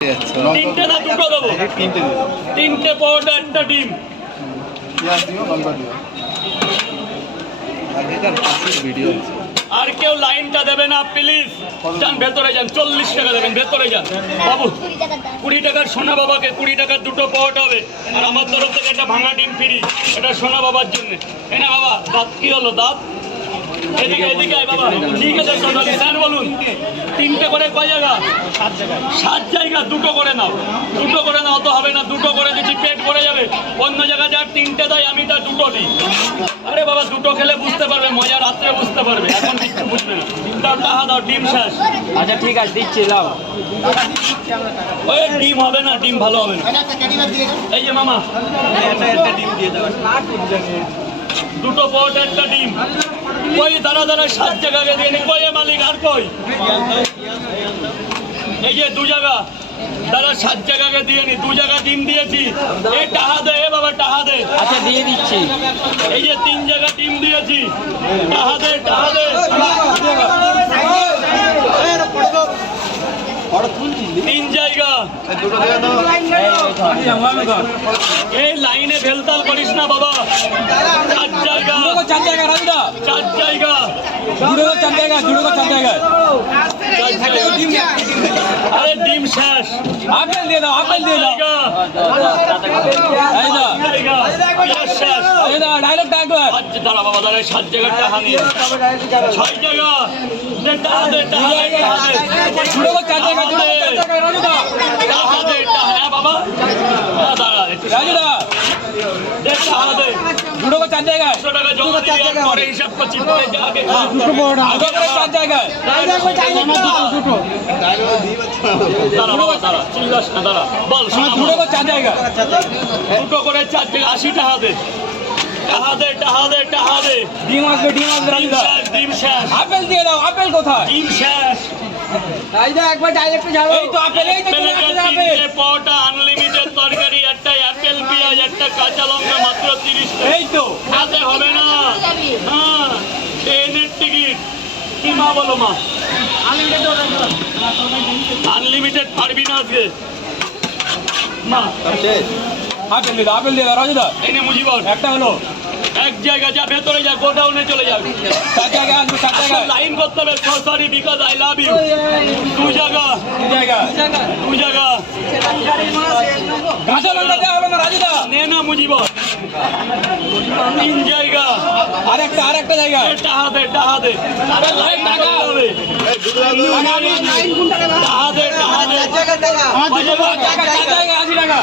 তিনটে না দুটো দেবো? তিনটে পরোটা একটা ডিম। আর কেউ লাইনটা দেবে না প্লিজ, যান ভেতরে যান। 40 টাকা দেবেন, ভেতরে যান বাবু। 20 টাকার সোনা বাবাকে 20 টাকার দুটো পরোটা হবে। আর আমার তরফ থেকে একটা ভাঙা ডিম ফ্রি, এটা সোনা বাবার জন্য। না বাবা, দাঁত কি হলো দাঁত? এদিকে এদিকে আয় বাবা। ঠিক আছে সোনালি স্যার বলুন। তিনটে করে কয় জায়গা? 7 জায়গা। দুটো করে নাও, দুটো করে নাও তো হবে না। দুটো করে দিচ্ছি, পেট ভরে যাবে। অন্য জায়গায় যার তিনটে দেয়, আমি তার দুটো নিই। আরে বাবা, দুটো খেলে বুঝতে পারবে মজা, রাত্রে বুঝতে পারবে, এখন কিছু বুঝবে না। দাও টাকা দাও, ডিম শেষ। আচ্ছা ঠিক আছে, দিচ্ছি দাও। ওই ডিম হবে না, ডিম ভালো হবে না। এই যে মামা, একটা ডিম দিয়ে দাও। দুটো পরোটা একটা ডিম। কই দাঁড়া দাঁড়া, 7 জায়গাকে দিয়ে নি। কই মালিক আর কই? এই যে 2 জায়গা দাদা, 7 জায়গাকে দিয়ে নি। 2 জায়গা ডিম দিয়েছি। এই টাহা দে, এ বাবা টাহা দে। আচ্ছা দিয়ে দিচ্ছি। এই যে 3 জায়গা ডিম দিয়েছি। টাহা দে, টাহা দে। 3 জায়গা। এই লাইনে ভেলতাল করিস না বাবা। 4 জায়গা। 4 জায়গা রাজুদা। 4 জায়গা। 4 জায়গা, 4 জায়গা। আরে ডিম শেষ। আপেল দিয়ে দাও, আপেল দিয়ে দাও। এই দাও। শেষ। এই দাও, ডায়লগটা একবার। আচ্ছা দাঁড়া বাবা, দাঁড়া। 7 জায়গা টাকা নিয়ে 6 জায়গা। টাকা দে, টাকা দে, টাকা দে। 4 জায়গা, 4 জায়গা রাজুদা। টাকা দে, টাকা। হ্যাঁ বাবা, দাঁড়া রাজুদা। দে, টাকা দে। 4 জায়গা। 100 টাকা জমা দিয়ে পরে হিসাব করছি, পরে যাকে খা। আগে করে 4 জায়গা। দাঁড়া বাবা, দাঁড়া। চিল্লাস না, দাঁড়া। বল শোনা। 4 জায়গা। দুটো করে 4 জায়গা। 80 টাকা দে। টাকা দে, টাকা দে, টাকা দে। ডিম আসবে, ডিম আসবে ডিম রাজুদা। শেষ, ডিম শেষ। আপেল দিয়ে দাও, আপেল কোথায়? ডিম শেষ। রাজুদা একবার ডাইরেক্ট ঝাড়ো। এই তো আপেল, এই তো চলে আসছে আপেল। 3টে পরোটা, আনলিমিটেড তরকারি, একটা অ্যাপেল পেঁয়াজ, একটা কাঁচা লঙ্কা, মাত্র 30 টাকা। এই তো হাতে হবে না। হ্যাঁ, ট্রেনের টিকিট। কি মা বলো মা? আনলিমিটেড পারবি না আজকে মা। আপেল দিয়ে দাও, আপেল দিয়ে দাও রাজুদা। এনে মুজিবর একটা হলো। 1 জায়গা যা, ভেতরে যা, গোডাউনে চলে যাবে। 4 জায়গা আসবে, 4 জায়গা। লাইন করতে হবে। Sorry because I love you. 2 জায়গা। 2 জায়গা। 2 জায়গা। কাঁচা লঙ্কা দেওয়া হলো না রাজুদা। নে না মুজিবর। 3 জায়গা। আরেকটা জায়গা। টাকা দে, টাকা দে। লাইন টাকা হবে। টাকা দে, টাকা দে। 4 জায়গা, 80 টাকা।